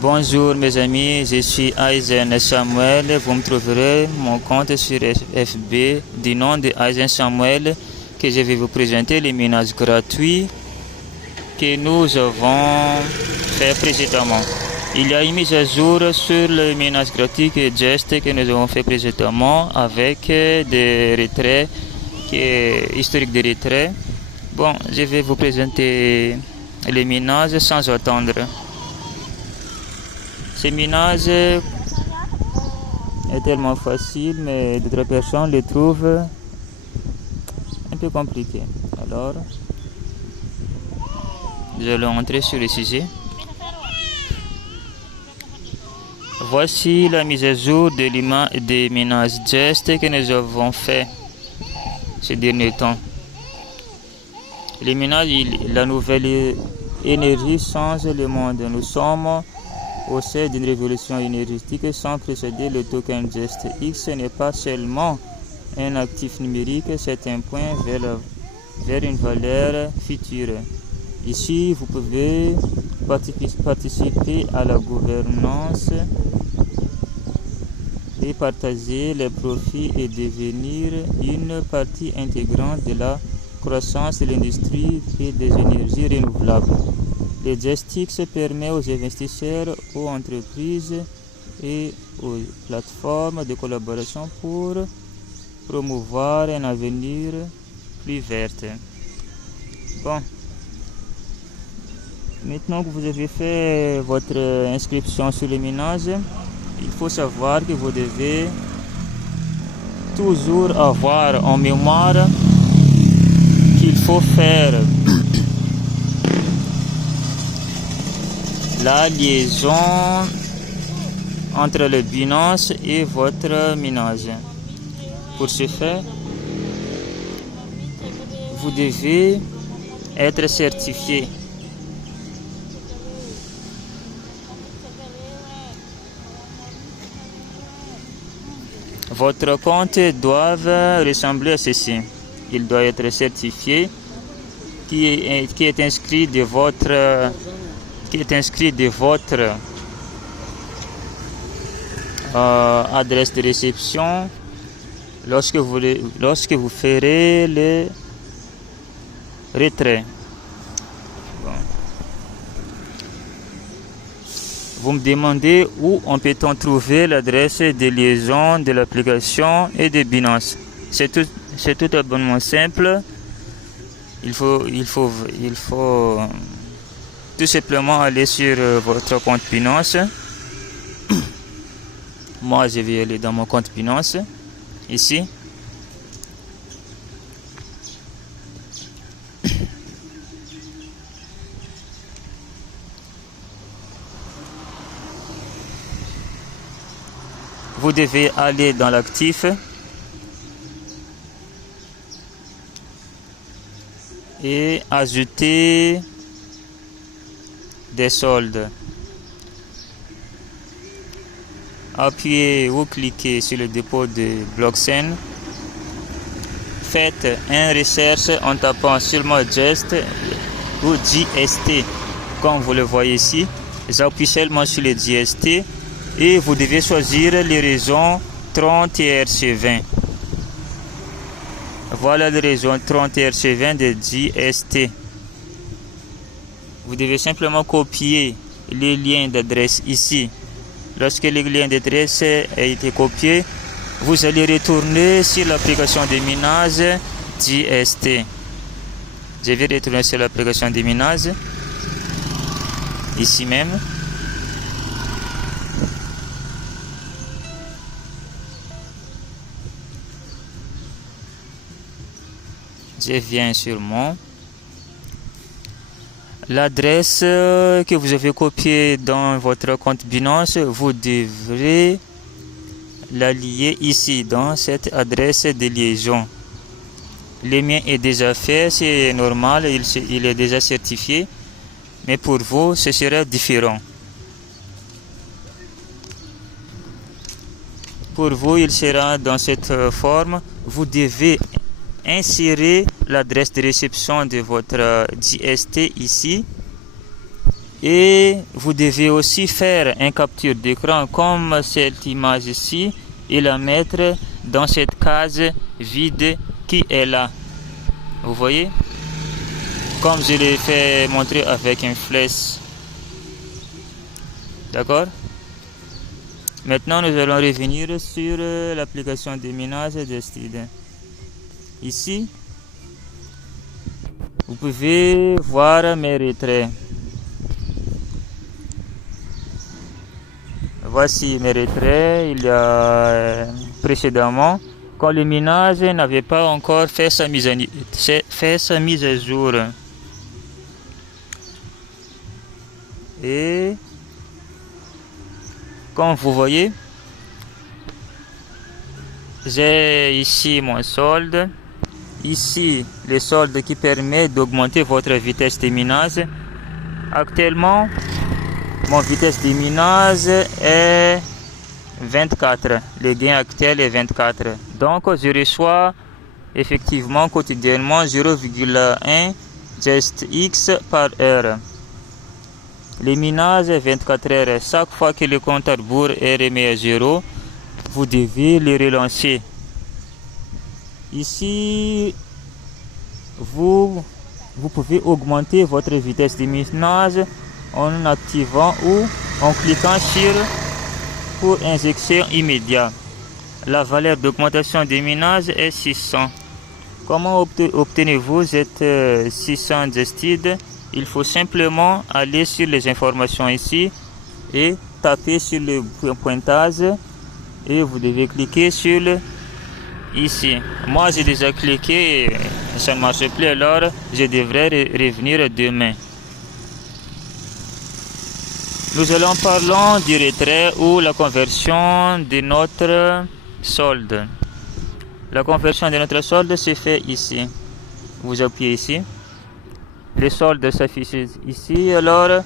Bonjour mes amis, je suis Aizen Samuel. Vous me trouverez mon compte sur FB du nom de Aizen Samuel que je vais vous présenter les ménages gratuits que nous avons fait précédemment. Il y a une mise à jour sur le ménage gratuit que Just que nous avons fait précédemment avec des retraits, historique des retraits. Bon, je vais vous présenter les ménages sans attendre. Ces ménages est tellement facile, mais d'autres personnes les trouvent un peu compliqués. Alors, je vais entrer sur le sujet. Voici la mise à jour des ménages Just que nous avons fait ces derniers temps. Les ménages, la nouvelle énergie change le monde. Nous sommes au sein d'une révolution énergétique sans précéder. Le token Just X n'est pas seulement un actif numérique, c'est un point vers une valeur future. Ici, vous pouvez participer à la gouvernance et partager les profits et devenir une partie intégrante de la croissance de l'industrie et des énergies renouvelables. Le JustX permet aux investisseurs, aux entreprises et aux plateformes de collaboration pour promouvoir un avenir plus vert. Bon, maintenant que vous avez fait votre inscription sur les ménages, il faut savoir que vous devez toujours avoir en mémoire qu'il faut faire la liaison entre le Binance et votre ménage. Pour ce faire, vous devez être certifié. Votre compte doit ressembler à ceci. Il doit être certifié, qui est inscrit de votre adresse de réception lorsque vous ferez le retrait. Bon. Vous me demandez où on peut-on trouver l'adresse de liaison de l'application et de Binance. C'est tout abonnement simple. Il faut tout simplement aller sur votre compte Binance. Moi, je vais aller dans mon compte Binance. Ici. Vous devez aller dans l'actif. Et ajouter des soldes. Appuyez ou cliquez sur le dépôt de blockchain. Faites une recherche en tapant seulement Just ou JST. Comme vous le voyez ici, j'appuie seulement sur le JST et vous devez choisir les raisons 30 ERC20. Voilà les raisons 30 ERC20 de JST. Vous devez simplement copier les liens d'adresse ici. Lorsque le lien d'adresse a été copié, vous allez retourner sur l'application de ménage JST. Je vais retourner sur l'application de ménage, ici même. Je viens sur l'adresse que vous avez copiée dans votre compte Binance, vous devrez la lier ici dans cette adresse de liaison. Le mien est déjà fait, c'est normal, il est déjà certifié, mais pour vous, ce sera différent. Pour vous, il sera dans cette forme. Vous devez insérer l'adresse de réception de votre JST ici Et vous devez aussi faire une capture d'écran comme cette image ici et la mettre dans cette case vide qui est là. Vous voyez? Comme je l'ai fait montrer avec une flèche. D'accord? Maintenant, nous allons revenir sur l'application de minage Jested. Ici, vous pouvez voir mes retraits. Voici mes retraits. Il y a précédemment, quand le minage n'avait pas encore fait sa mise à jour. Et comme vous voyez, j'ai ici mon solde. Ici, le solde qui permet d'augmenter votre vitesse de minage. Actuellement, mon vitesse de minage est 24. Le gain actuel est 24. Donc, je reçois effectivement quotidiennement 0,1 geste X par heure. Le minage est 24 heures. Chaque fois que le compte à rebours est remis à 0, vous devez le relancer. Ici, vous pouvez augmenter votre vitesse de minage en activant ou en cliquant sur pour injection immédiate. La valeur d'augmentation de minage est 600. Comment obtenez-vous cette 600 Jested? Il faut simplement aller sur les informations ici et taper sur le pointage et vous devez cliquer sur le ici. Moi j'ai déjà cliqué et ça ne marche plus, alors je devrais revenir demain. Nous allons parler du retrait ou la conversion de notre solde. La conversion de notre solde se fait ici. Vous appuyez ici. Le solde s'affiche ici. Alors,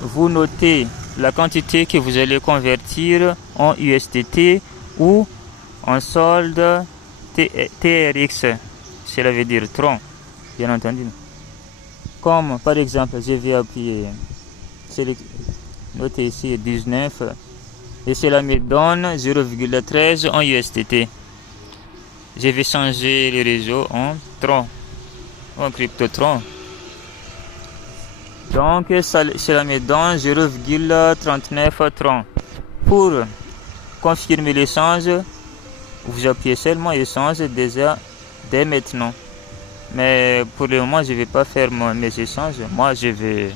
vous notez la quantité que vous allez convertir en USDT ou en solde TRX. Cela veut dire Tron, bien entendu. Comme par exemple, je vais appuyer, notez ici 19 et cela me donne 0,13 en USDT. Je vais changer le réseau en Tron, en CryptoTron. Donc cela me donne 0,39 Tron. Pour confirmer l'échange, vous appuyez seulement échange déjà dès maintenant. Mais pour le moment, je ne vais pas faire mes échanges. Moi, je vais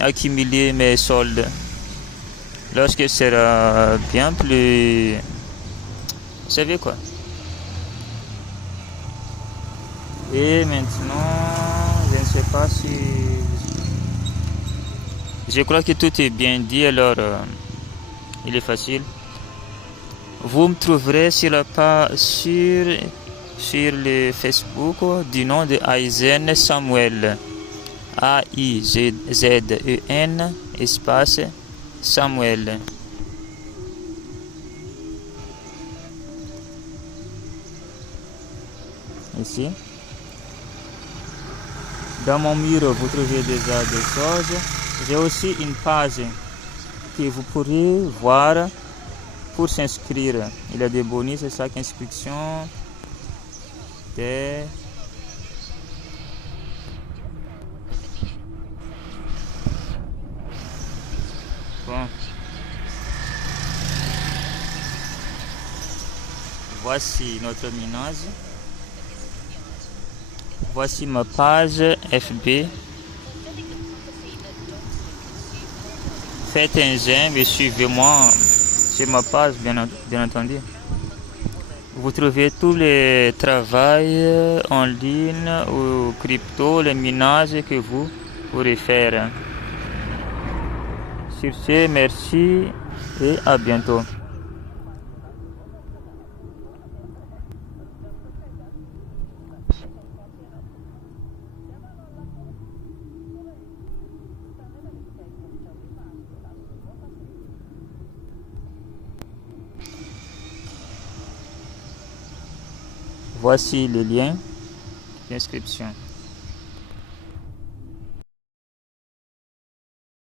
accumuler mes soldes. Lorsque ce sera bien plus... Vous savez quoi? Et maintenant, je ne sais pas si... Je crois que tout est bien dit, alors il est facile. Vous me trouverez sur la page sur le Facebook du nom de Aizen Samuel. A-I-Z-E-N espace Samuel. Ici. Dans mon mur, vous trouvez déjà des choses. J'ai aussi une page que vous pourrez voir pour s'inscrire. Il y a des bonus à chaque inscription. Bon. Voici notre minage. Voici ma page FB. Faites un j'aime et suivez-moi sur ma page, bien entendu. Vous trouvez tous les travaux en ligne ou crypto, les minages que vous pourrez faire. Sur ce, merci et à bientôt. Voici le lien d'inscription.